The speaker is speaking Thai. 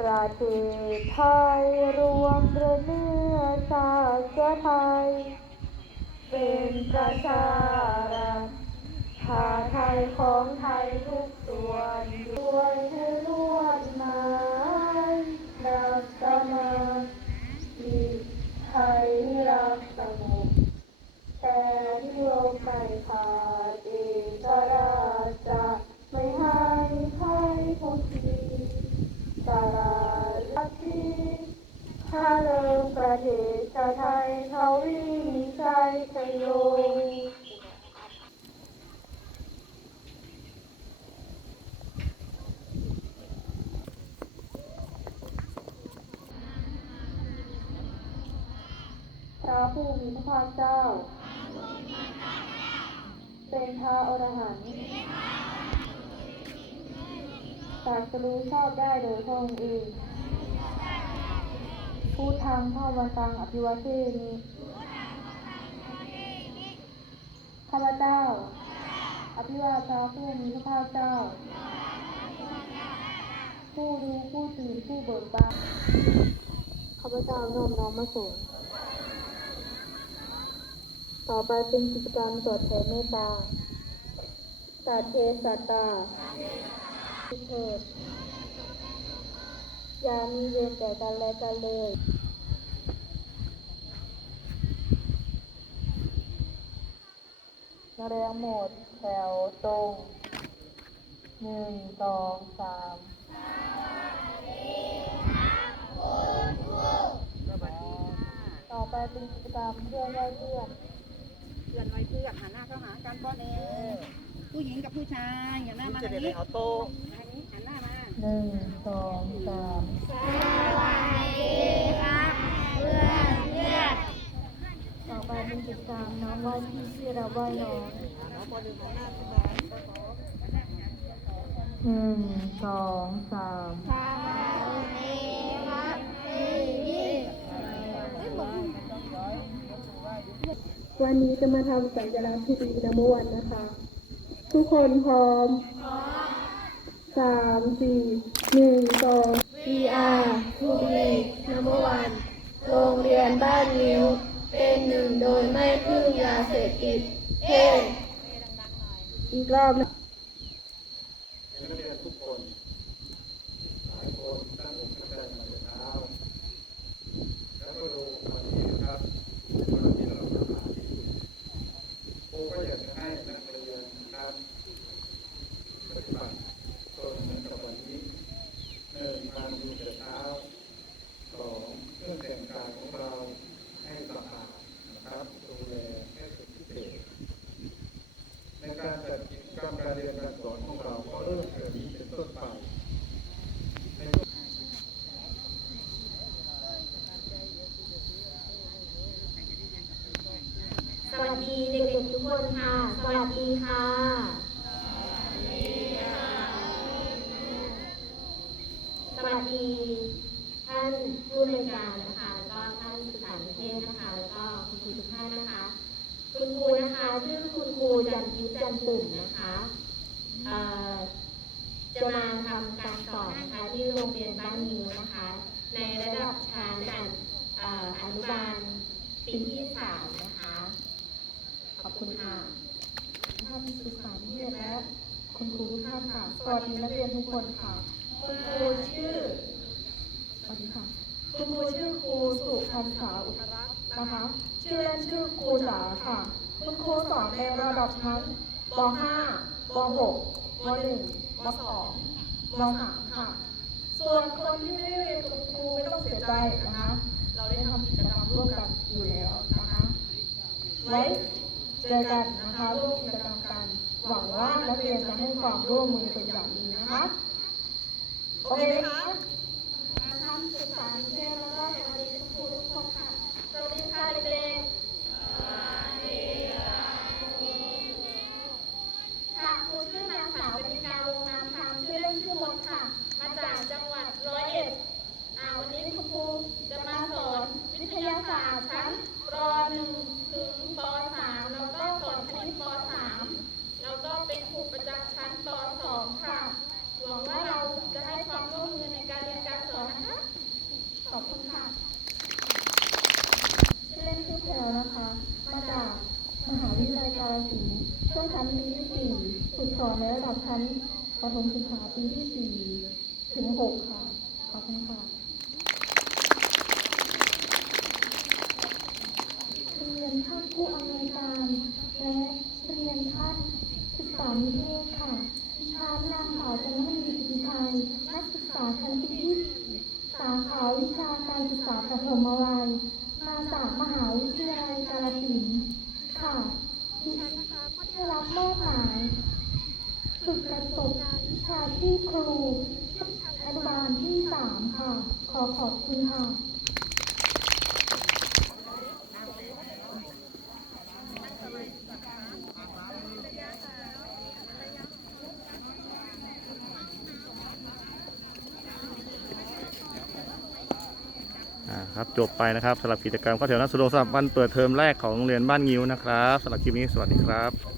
ประเทศไทยรวมเรือเนื้อชาติเชื้อไทย เป็นประชา ถ้าเลิกประเทศไทยเขาวิ่งใจสยงพระผู้มีพระภาคเจ้า เป็นพระอรหันต์ตรัสรู้ชอบได้โดยพระองค์เอง พูดทางพระวันตังอภิวาเทมิข้าพเจ้า อภิวาทพระผู้มีพระภาคเจ้า ผู้รู้ผู้ตื่นผู้เบิกบานข้าพเจ้าน้อมน้อมมาส่งต่อไปเป็นกิจกรรมสวดแผ่เมตตาสัตเทสัตตาทิเถิด อย่ามีเวรแก่กันและกันเลยนักเรียนหมดแถวตรงหนึ่งสองสามต่อไปเป็นกิจกรรมเพื่อนไว้เพื่อนเพื่อนไว้เพื่อนหันหน้าเข้าหากันป้อนเองผู้หญิงกับผู้ชายอย่างหน้ามาทางนี้เอาโตทางนี้หันหน้ามา หนึ่งสองสามสวัสดีครับเพื่อนเพื่อนต่อไปเป็นกิจกรรมน้องว่าที่ชื่อเราว่าน้องหนึ่งสองสามสวัสดีครับพี่วันนี้จะมาทำสัญลักษณ์ที่ดีนะเมื่อวันนะคะ ทุกคนพร้อม สามสี่หนึ่งสอง VR ทูบีนัมวันโรงเรียนบ้านนิ้ว เป็นหนึ่งโดยไม่พึ่งยาเสพติดเฮ้อีกรอบนะ นักเรียนทุกคน หลายคนตั้งอกตั้งใจมาแต่เช้า แล้วก็ดูวันนี้นะครับเป็นวันที่เราประมาทที่สุดครูก็อยากจะให้นักเรียนนะครับปฏิบัติตนเหมือนกับวันนี้หนึ่งการดูแต่เช้าสองเครื่องแต่งกายของเราให้สะอาดนะครับดูแลให้เป็นพิเศษ ในการจัดกิจกรรมการเรียนการสอนของเราก็เริ่มเกิดนี้เป็นต้นไปในช่วง สวัสดีเด็กๆทุก คนค่ะ สวัสดีค่ะสวัสดีท่านผู้บริการนะคะแล้วก็ท่านศึกษานิเทศนะคะแล้วก็คุณครูทุกท่านนะคะ คุณครูนะคะชื่อคุณครูจันทิพย์จันปุ่มนะคะเอ่อจะมาทำการสอนนะคะที่โรงเรียนบ้านนิ้วนะคะ ในระดับชั้นเอ่ออนุบาลปีที่สามนะคะ ขอบคุณค่ะท่านศึกษานิเทศและคุณครูทุกท่านค่ะ สวัสดีนักเรียนทุกคนค่ะ คุณครูชื่อ สวัสดีค่ะ คุณครูชื่อครูสุพันษาอุทรัตน์นะคะ ชื่อเล่นชื่อครูจ๋าค่ะ คุณครูสอนในระดับชั้นป .5 ป .6 ม .1 ม .2 ม .3 ค่ะ ส่วนคนที่ไม่ได้เรียนกับครูไม่ต้องเสียใจนะคะ เราได้ทำกิจกรรมร่วมกันอยู่แล้วนะคะ ไว้ จอกันนะคะร่วมกิจกรรมกัน หวังว่านักเรียนจะให้ความร่วมมือเป็นอย่างดีนะคะ โอเคไหมคะ ทำศึกษานิเทศแล้วก็สวัสดีคุณครูทุกคนค่ะ สวัสดีค่ะเด็กๆค่ะครูชื่อนางสาวปณิกาวงนามธรรมชื่อเล่นชื่อมดค่ะ มาจากจังหวัดร้อยเอ็ดอ่าวันนี้คุณครูจะมาสอนวิทยาศาสตร์ชั้นป .1 ถึงป .3 แล้วก็สอนคณิตป .3 แล้วก็เป็นครูประจำชั้นป .2 ค่ะ หวังว่าเราจะให้ความร่วมมือในการเรียน ปีที่สี่ฝึก สอนในระดับชั้นประถมศึกษาปีที่สี่ถึงหกค่ะ ขอบคุณค่ะเรียนท่านผู้อำนวยการ และเรียนท่านศึกษานิเทศค่ะดิฉันนางสาวจันทมณีกิติชัยนักศึกษาชั้นปีที่สี่สาขาวิชาการศึกษาประถมวัยมาจากมหาวิทยาลัยกาฬสินธุ์ค่ะดิฉันนะคะก็ได้รับมอบหมาย ฝึกประสบวิชาชีพครูอนุบาลที่สามค่ะ ขอขอบคุณค่ะครับจบไปนะครับสำหรับกิจกรรมข้าวแถวนักสโลสำหรับวันเปิดเทอมแรกของโรงเรียนบ้านงิ้วนะครับสำหรับคลิปนี้สวัสดีครับ